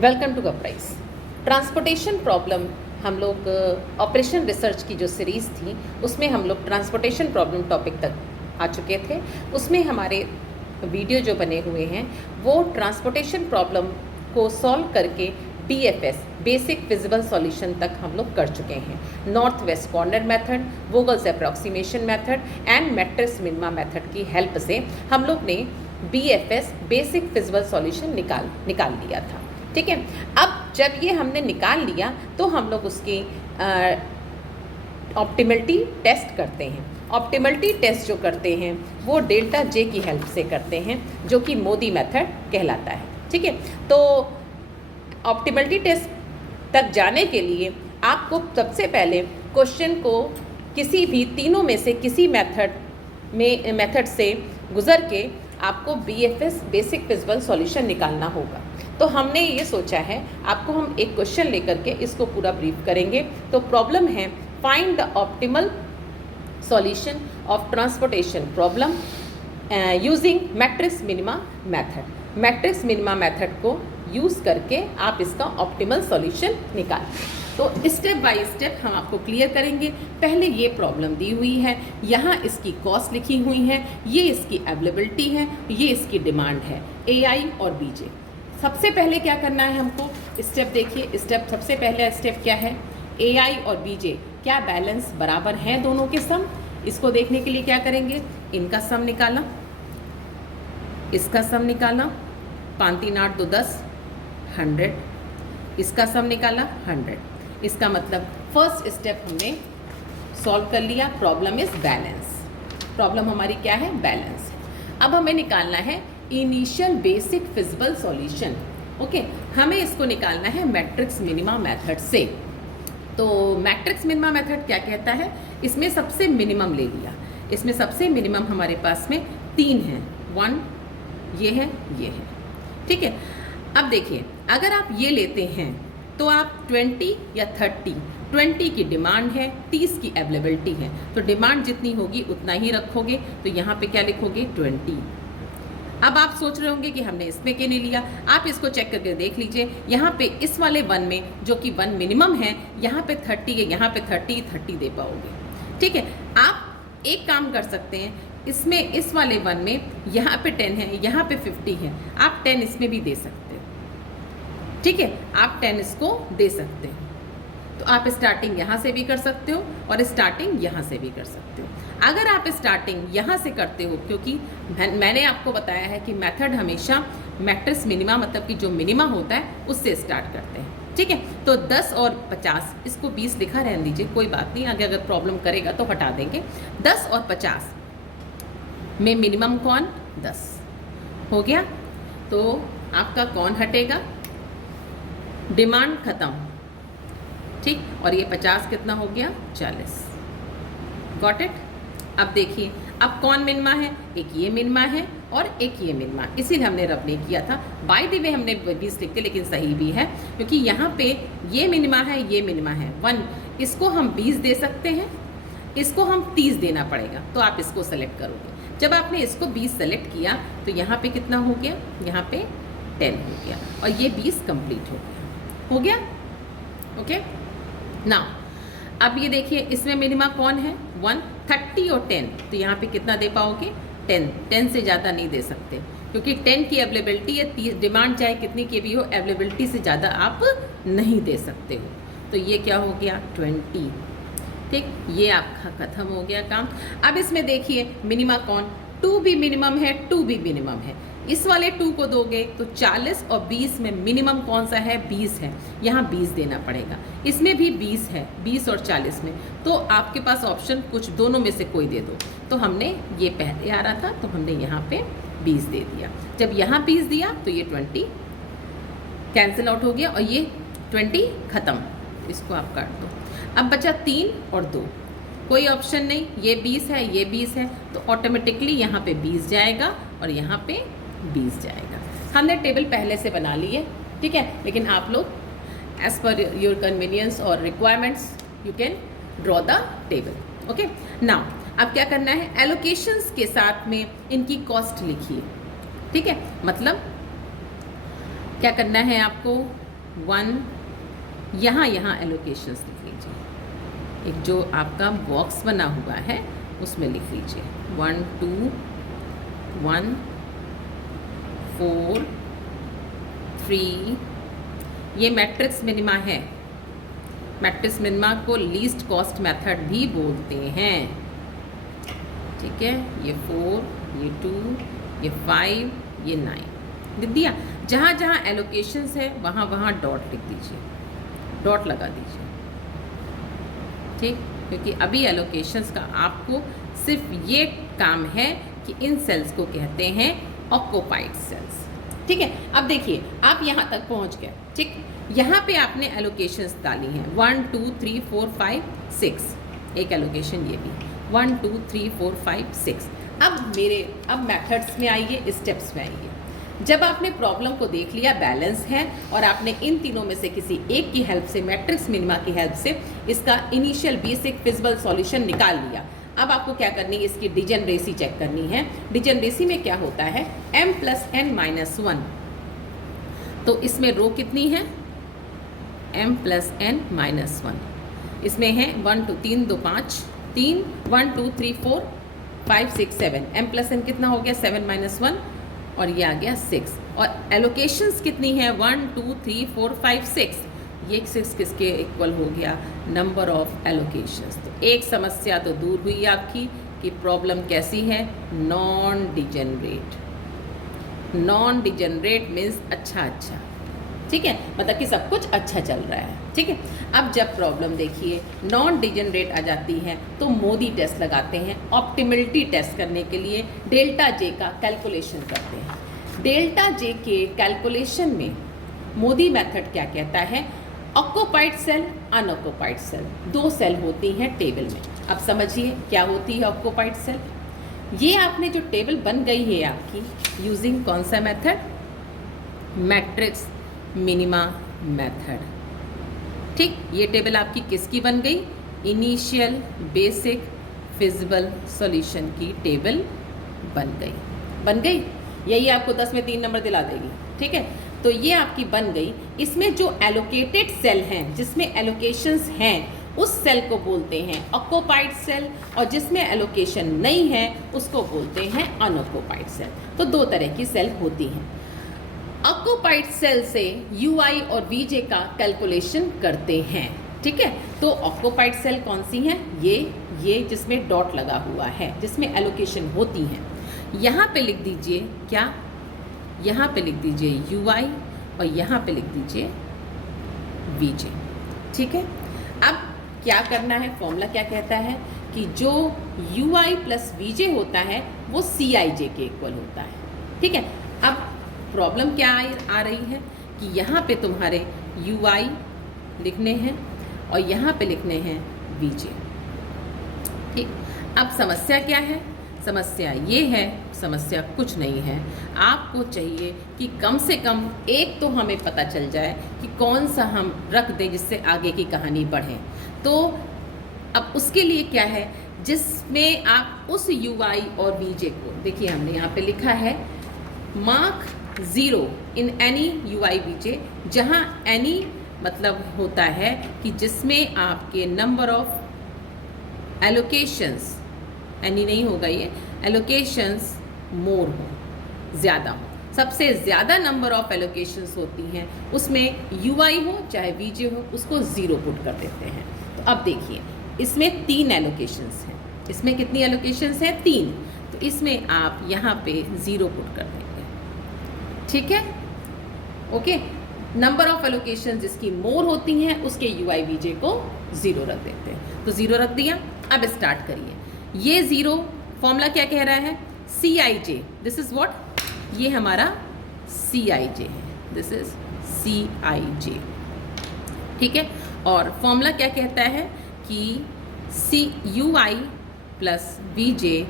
Welcome to Uprise. Transportation problem हम लोग operation research की जो सीरीज़ थी उसमें हम लोग ट्रांसपोर्टेशन प्रॉब्लम टॉपिक तक आ चुके थे। उसमें हमारे वीडियो जो बने हुए हैं वो ट्रांसपोर्टेशन प्रॉब्लम को सॉल्व करके BFS बेसिक फिजिबल सॉल्यूशन तक हम लोग कर चुके हैं। North west corner method, Vogel's approximation method and matrix minima method की हेल्प से हम लोग ने BFS बेसिक फिजिबल सॉल्यूशन निकाल लिया था। ठीक है, अब जब ये हमने निकाल लिया तो हम लोग उसकी ऑप्टिमलिटी टेस्ट करते हैं। ऑप्टिमलिटी टेस्ट जो करते हैं वो डेल्टा J की हेल्प से करते हैं, जो कि मोदी मेथड कहलाता है। ठीक है, तो ऑप्टिमलिटी टेस्ट तक जाने के लिए आपको सबसे पहले क्वेश्चन को किसी भी तीनों में से किसी मेथड से गुजर के आपको BFS बेसिक फिजिबल सॉल्यूशन निकालना होगा। तो हमने ये सोचा है आपको हम एक क्वेश्चन लेकर के इसको पूरा ब्रीफ करेंगे। तो प्रॉब्लम है find the optimal solution of transportation problem using matrix minima method. Matrix minima method को यूज़ करके आप इसका ऑप्टिमल सॉल्यूशन निकालें। तो स्टेप बाय स्टेप हम आपको क्लियर करेंगे। पहले ये प्रॉब्लम दी हुई है, यहाँ इसकी कॉस्ट लिखी हुई है, ये इसकी अवेलेबिलिटी है, ये इसकी डिमांड है AI और BJ। सबसे पहले क्या करना है हमको, स्टेप देखिए। सबसे पहला स्टेप क्या है, AI और BJ क्या बैलेंस बराबर हैं दोनों के सम। इसको देखने के लिए क्या करेंगे, इनका सम निकाला, इसका सम निकाला, 5 3 8 2 10 100, इसका सम निकाला 100। इसका मतलब फर्स्ट स्टेप हमने सॉल्व कर लिया। Problem is balance. प्रॉब्लम हमारी क्या है, बैलेंस है। अब हमें निकालना है initial basic feasible solution. Okay, हमें इसको निकालना है मैट्रिक्स मिनिमा मेथड से। तो मैट्रिक्स मिनिमा मेथड क्या कहता है, इसमें सबसे मिनिमम ले लिया। इसमें सबसे मिनिमम हमारे पास में 3 हैं, 1 ये है, ये है। ठीक है, अब देखिए अगर आप ये लेते हैं तो आप 20 या 30, 20 की डिमांड है, 30 की अवेलेबिलिटी है, तो डिमांड जितनी होगी उतना ही रखोगे। तो यहाँ पे क्या लिखोगे, 20। अब आप सोच रहे होंगे कि हमने इसमें क्यों नहीं लिया। आप इसको चेक करके देख लीजिए, यहाँ पे इस वाले 1 में जो कि 1 मिनिमम है, यहाँ पे 30 है, यहाँ पे 30 दे पाओगे। ठीक है, आप एक काम कर सकते हैं, इसमें इस वाले 1 में यहाँ पे 10 है, यहाँ पे 50 है, आप 10 इसमें भी दे सकते हो। ठीक है, आप 10 इसको दे सकते हैं। तो आप स्टार्टिंग यहाँ से भी कर सकते हो और स्टार्टिंग यहाँ से भी कर सकते हो। अगर आप स्टार्टिंग यहाँ से करते हो, क्योंकि मैंने आपको बताया है कि मेथड हमेशा मैट्रिक्स मिनिमा मतलब कि जो मिनिमा होता है उससे स्टार्ट करते हैं। ठीक है, तो 10 और 50, इसको 20 लिखा रहने दीजिए, कोई बात नहीं, आगे अगर प्रॉब्लम करेगा तो हटा देंगे। 10 और 50 में मिनिमम कौन, 10 हो गया। तो आपका कौन हटेगा, डिमांड खत्म। ठीक, और ये 50 कितना हो गया, 40। Got it. अब देखिए अब कौन मिनिमा है, एक ये मिनिमा है और एक ये मिनिमा, इसीलिए हमने रब नहीं किया था। बाय द वे हमने 20 लिखते, लेकिन सही भी है क्योंकि यहाँ पे ये मिनिमा है, ये मिनिमा है 1, इसको हम 20 दे सकते हैं, इसको हम 30 देना पड़ेगा। तो आप इसको सेलेक्ट करोगे। जब आपने इसको 20 सेलेक्ट किया तो यहाँ पे कितना हो गया, यहाँ पे 10 हो गया और ये 20 कंप्लीट हो गया। ओके, नाउ अब ये देखिए इसमें मिनिमा कौन है, 1, 30 और 10, तो यहाँ पे कितना दे पाओगे, 10 से ज़्यादा नहीं दे सकते क्योंकि 10 की अवेलेबिलिटी है, डिमांड चाहे कितनी की भी हो, अवेलेबिलिटी से ज़्यादा आप नहीं दे सकते हो। तो ये क्या हो गया, 20। ठीक, ये आपका खत्म हो गया काम। अब इसमें देखिए मिनिमा कौन, 2 भी मिनिमम है, 2 भी मिनिमम है। इस वाले 2 को दोगे तो 40 और 20 में मिनिमम कौन सा है, 20 है, यहाँ 20 देना पड़ेगा। इसमें भी 20 है, 20 और 40 में, तो आपके पास ऑप्शन कुछ दोनों में से कोई दे दो। तो हमने ये पहले आ रहा था तो हमने यहाँ पे 20 दे दिया। जब यहाँ 20 दिया तो ये 20 कैंसिल आउट हो गया और ये 20 खत्म। इसको आप काट दो। अब बचा 3 और 2, कोई ऑप्शन नहीं, ये 20 है, ये 20 है, तो ऑटोमेटिकली यहाँ पे 20 जाएगा और यहाँ पे 20 जाएगा। हमने टेबल पहले से बना ली है, ठीक है, लेकिन आप लोग एज पर योर कन्वीनियंस और requirements you can draw the table. Okay, now अब क्या करना है, एलोकेशंस के साथ में इनकी कॉस्ट लिखिए। ठीक है, मतलब क्या करना है आपको, 1, यहाँ एलोकेशंस लिख लीजिए। एक जो आपका बॉक्स बना हुआ है उसमें लिख लीजिए 1 2 1 4 3। ये मैट्रिक्स मिनिमा है। मैट्रिक्स मिनिमा को लीस्ट कॉस्ट मेथड भी बोलते हैं। ठीक है, ये 4, ये 2, ये 5, ये 9 लिख दिया। जहाँ जहाँ एलोकेशंस है वहाँ वहाँ डॉट लिख दीजिए, डॉट लगा दीजिए। ठीक, क्योंकि अभी एलोकेशंस का आपको सिर्फ ये काम है कि इन सेल्स को कहते हैं ऑक्यूपाइड सेल्स। ठीक है, अब देखिए आप यहाँ तक पहुँच गए। ठीक, यहाँ पे आपने एलोकेशंस डाली हैं 1 2 3 4 5 6, एक एलोकेशन ये भी 1 2 3 4 5 6। अब मेथड्स में आइए, स्टेप्स में आइए। जब आपने प्रॉब्लम को देख लिया, बैलेंस है, और आपने इन तीनों में से किसी एक की हेल्प से, मैट्रिक्स मिनिमा की हेल्प से इसका इनिशियल बेसिक फिजिबल सॉल्यूशन निकाल लिया। अब आपको क्या करनी है, इसकी डिजनरेसी चेक करनी है। डिजनरेसी में क्या होता है, m + n - 1। तो इसमें रो कितनी है, m + n - 1। इसमें है 1 2 3 2 5 3 1 2 3 4 5 6 7। m + n कितना हो गया, 7 - 1, और ये आ गया 6। और एलोकेशंस कितनी है, 1 2 3 4 5 6। ये 6 किसके इक्वल हो गया, नंबर ऑफ एलोकेशंस। तो एक समस्या तो दूर हुई आपकी कि प्रॉब्लम कैसी है, non degenerate. Non degenerate means अच्छा। ठीक है, मतलब कि सब कुछ अच्छा चल रहा है। ठीक है, अब जब प्रॉब्लम देखिए नॉन डिजेनरेट आ जाती है तो मोदी टेस्ट लगाते हैं। ऑप्टिमलिटी टेस्ट करने के लिए डेल्टा जे का कैलकुलेशन करते हैं। डेल्टा जे के कैलकुलेशन में मोदी मेथड क्या कहता है, occupied cell, unoccupied cell, 2 cell होती हैं टेबल में। अब समझिए क्या होती है ऑक्यूपाइड सेल। ये आपने जो टेबल बन गई है आपकी, यूजिंग कौन सा मेथड, मैट्रिक्स मिनिमा मेथड। ठीक, ये टेबल आपकी किसकी बन गई, इनिशियल बेसिक फिजिबल सॉल्यूशन की टेबल बन गई। यही आपको 10 में 3 नंबर दिला देगी। ठीक है, तो ये आपकी बन गई। इसमें जो एलोकेटेड सेल हैं, जिसमें एलोकेशंस हैं, उस सेल को बोलते हैं ऑक्यूपाइड सेल, और जिसमें एलोकेशन नहीं है उसको बोलते हैं अनऑक्यूपाइड सेल। तो 2 तरह की सेल होती हैं। ऑक्यूपाइड सेल से यूआई और वीजे का कैलकुलेशन करते हैं। ठीक है, तो ऑक्यूपाइड सेल कौन सी हैं, ये जिसमें डॉट लगा हुआ है, जिसमें एलोकेशन होती हैं। यहाँ पे लिख दीजिए क्या, यहाँ पे लिख दीजिए यूआई, और यहाँ पे लिख दीजिए वीजे। ठीक है, अब क्या करना है, फॉर्मूला क्या कहता है कि जो यूआई + वीजे होता है वो सीआईजे के इक्वल होता है। ठीक है, अब प्रॉब्लम क्या आ रही है कि यहाँ पे तुम्हारे यूआई लिखने हैं और यहाँ पे लिखने हैं वीजे। ठीक, अब समस्या क्या है, समस्या ये है, समस्या कुछ नहीं है। आपको चाहिए कि कम से कम एक तो हमें पता चल जाए कि कौन सा हम रख दें जिससे आगे की कहानी बढ़े। तो अब उसके लिए क्या है, जिसमें आप उस यूआई और वीजे को, देखिए हमने यहाँ पे लिखा है मार्क 0 इन एनी यूआई वीजे, जहाँ एनी मतलब होता है कि जिसमें आपके नंबर ऑफ एलोकेशंस, एनी नहीं होगा ये, एलोकेशंस मोर हो, ज़्यादा हो। सबसे ज़्यादा नंबर ऑफ एलोकेशंस होती हैं उसमें यूआई हो चाहे वीजे हो, उसको 0 पुट कर देते हैं। तो अब देखिए इसमें 3 एलोकेशंस हैं। इसमें कितनी एलोकेशंस हैं, 3। तो इसमें आप यहाँ पे 0 पुट कर देंगे। ठीक है, ओके। नंबर ऑफ एलोकेशन जिसकी मोर होती हैं उसके यूआई वीजे को 0 रख देते हैं। तो 0 रख दिया। अब स्टार्ट करिए। ये 0 फॉर्मूला क्या कह रहा है, सी I J, this is what, ये हमारा सी आई जे है, दिस इज सी आई जे। ठीक है, और फॉर्मूला क्या कहता है कि C U I plus V J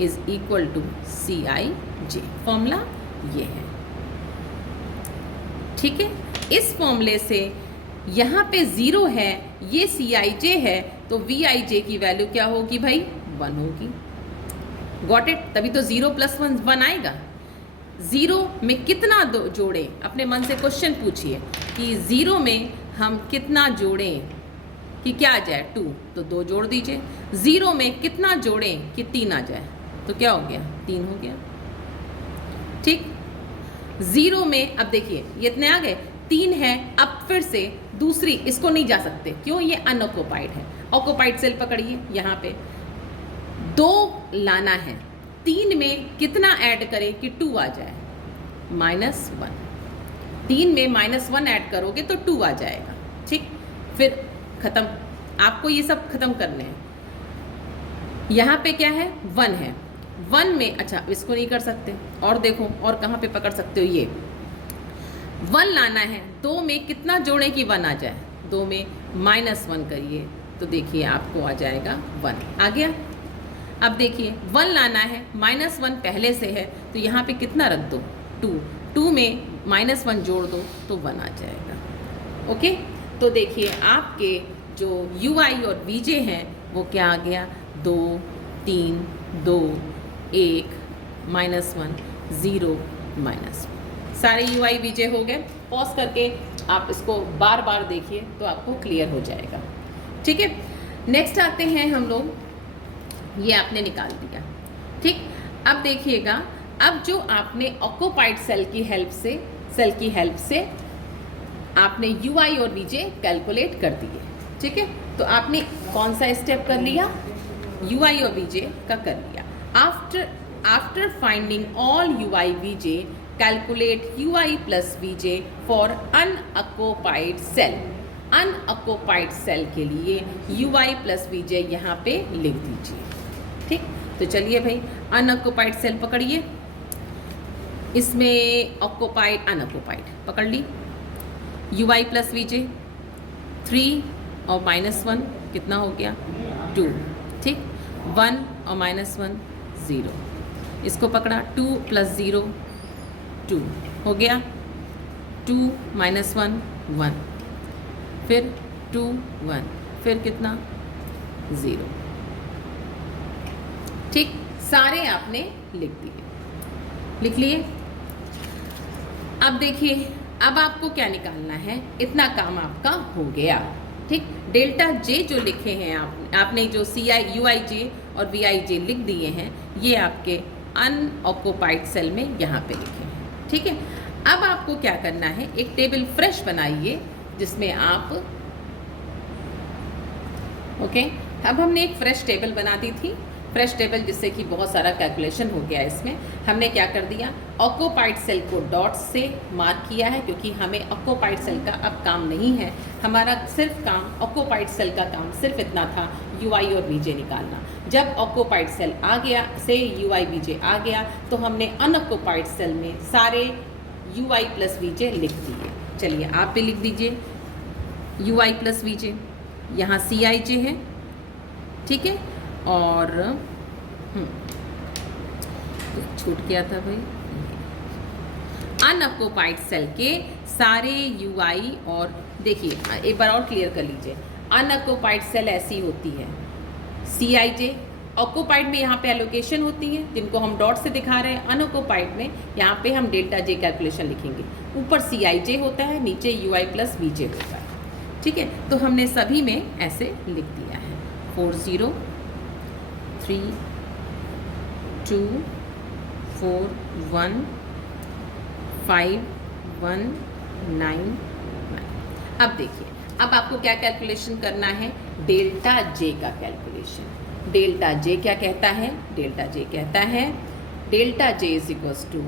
is equal to C I J. Formula ये है। ठीक है, इस फॉर्मूले से यहाँ पे 0 है, ये सी आई जे है, तो वी आई जे की वैल्यू क्या होगी भाई, 1 होगी। गॉट इट, तभी तो 0 + 1 1 आएगा। ज़ीरो में कितना जोड़ें, अपने मन से क्वेश्चन पूछिए कि ज़ीरो में हम कितना जोड़ें कि क्या आ जाए 2, तो 2 जोड़ दीजिए। ज़ीरो में कितना जोड़ें कि 3 आ जाए, तो क्या हो गया 3 हो गया। ठीक, ज़ीरो में अब देखिए ये इतने आ गए, 3 है। अब फिर से दूसरी इसको नहीं जा सकते, क्यों, ये अनऑक्युपाइड है। ऑक्युपाइड सेल पकड़िए, यहाँ पे 2 लाना है, 3 में कितना ऐड करें कि 2 आ जाए, -1। 3 में -1 ऐड करोगे तो 2 आ जाएगा। ठीक, फिर ख़त्म, आपको ये सब ख़त्म करने हैं। यहाँ पे क्या है 1 है, 1 में अच्छा इसको नहीं कर सकते, और देखो और कहाँ पे पकड़ सकते हो, ये 1 लाना है। 2 में कितना जोड़ें कि 1 आ जाए, 2 में -1 करिए तो देखिए आपको आ जाएगा 1 आ गया। अब देखिए 1 लाना है, -1 पहले से है तो यहाँ पे कितना रख दो 2, 2 में -1 जोड़ दो तो 1 आ जाएगा। ओके, तो देखिए आपके जो UI और VJ हैं वो क्या आ गया, 2 3 2 1 -1 0 -1, सारे UI VJ हो गए। पॉज करके आप इसको बार बार देखिए तो आपको क्लियर हो जाएगा। ठीक है, नेक्स्ट आते हैं हम लोग, ये आपने निकाल दिया। ठीक, अब देखिएगा, अब जो आपने ऑक्युपाइड सेल की हेल्प से आपने UI और VJ कैलकुलेट कर दिए। ठीक है, तो आपने कौन सा स्टेप कर लिया, UI और VJ का कर लिया। After finding all UI VJ calculate UI plus VJ for unoccupied cell. Unoccupied cell के लिए UI प्लस VJ यहाँ पे लिख दीजिए। ठीक, तो चलिए भाई अनऑक्युपाइड सेल पकड़िए, इसमें ऑक्युपाइड अनऑक्युपाइड पकड़ ली। UI प्लस VJ 3 और -1 कितना हो गया 2। ठीक, 1 और -1 0, इसको पकड़ा 2 + 0 2 हो गया, 2 -1 1, फिर 2 1, फिर कितना 0। ठीक, सारे आपने लिख दिए, लिख लिए। अब देखिए, अब आपको क्या निकालना है, इतना काम आपका हो गया। ठीक, डेल्टा J जो लिखे हैं आपने जो UIJ और VIJ लिख दिए हैं, ये आपके अनऑक्युपाइड सेल में यहाँ पे लिखे हैं। ठीक है, अब आपको क्या करना है, एक टेबल फ्रेश बनाइए जिसमें आप ओके, अब हमने एक फ्रेश टेबल बना दी थी, फ्रेश टेबल जिससे कि बहुत सारा कैलकुलेशन हो गया। इसमें हमने क्या कर दिया, ऑक्युपाइड सेल को डॉट्स से मार्क किया है, क्योंकि हमें ऑक्युपाइड सेल का अब काम नहीं है। हमारा सिर्फ काम, ऑक्युपाइड सेल का काम सिर्फ इतना था, UI और VJ निकालना। जब ऑक्युपाइड सेल आ गया से UI VJ आ गया तो हमने अनऑक्युपाइड सेल में सारे UI प्लस VJ लिख दिए। चलिए आप भी लिख दीजिए UI प्लस VJ, यहाँ CIJ है। ठीक है, और छूट गया था भाई, अनऑक्युपाइड सेल के सारे UI, और देखिए एक बार और क्लियर कर लीजिए, अनऑक्युपाइड सेल ऐसी होती है CIJ, ऑक्युपाइड में यहाँ पे एलोकेशन होती है जिनको हम डॉट से दिखा रहे हैं, अनऑक्युपाइड में यहाँ पे हम डेल्टा J कैलकुलेशन लिखेंगे। ऊपर CIJ होता है, नीचे UI प्लस VJ होता है। ठीक है, तो हमने सभी में ऐसे लिख दिया है, 4 0 3 2 4 1 5 1 9 9। अब देखिए, अब आपको क्या कैलकुलेशन करना है, डेल्टा J का कैलकुलेशन। डेल्टा J क्या कहता है, डेल्टा J कहता है delta J is equals to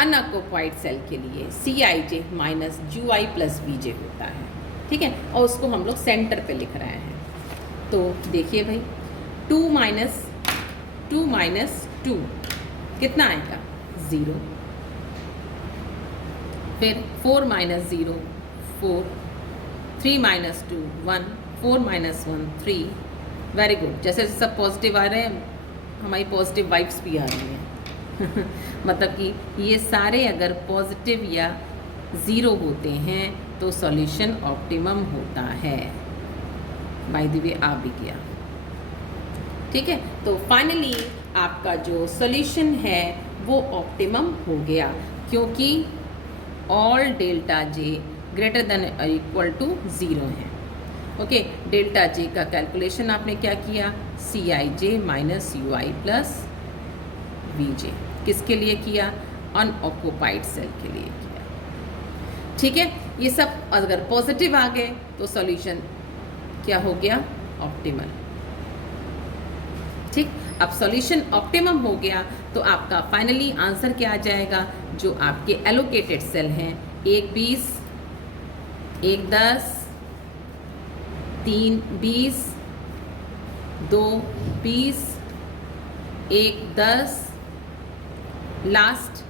unoccupied cell के लिए CIJ minus UI plus VJ होता है। ठीक है, और उसको हम लोग सेंटर पे लिख रहे हैं। तो देखिए भाई, 2 माइनस 2 कितना आएगा 0, फिर 4 minus 0 4, 3 minus 2 1, 4 minus 1 3। Very good, जैसे जैसे सब पॉजिटिव आ रहे हैं हमारी पॉजिटिव वाइब्स भी आ रही हैं मतलब कि ये सारे अगर पॉजिटिव या ज़ीरो होते हैं तो सॉल्यूशन ऑप्टिमम होता है। बाय द वे आ भी गया। ठीक है, तो फाइनली आपका जो सॉल्यूशन है वो ऑप्टिमम हो गया, क्योंकि all delta J greater than और इक्वल टू 0 है। ओके, डेल्टा जे का कैलकुलेशन आपने क्या किया, C I J minus U I plus V J, किसके लिए किया, अनऑक्युपाइड सेल के लिए किया। ठीक है, ये सब अगर पॉजिटिव आ गए तो सॉल्यूशन क्या हो गया, ऑप्टिमल। ठीक, अब सॉल्यूशन ऑप्टिमम हो गया तो आपका फाइनली आंसर क्या आ जाएगा, जो आपके एलोकेटेड सेल हैं, 1 20, 1 10, 3 20, 2 20, 1 10, लास्ट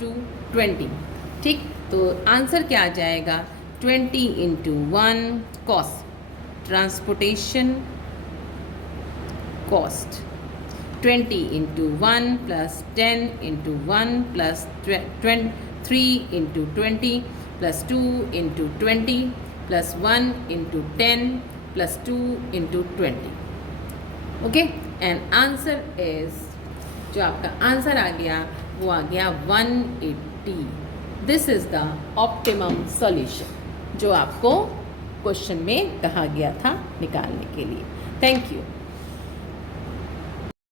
2 20। ठीक, तो आंसर क्या आ जाएगा, 20 into 1 cost, transportation cost, 20 into 1 plus 10 into 1 plus 3 into 20 plus 2 into 20 plus 1 into 10 plus 2 into 20। Okay, and answer is, जो आपका आंसर आ गया वो आ गया 180। This is the optimum solution जो आपको क्वेश्चन में कहा गया था निकालने के लिए। Thank you.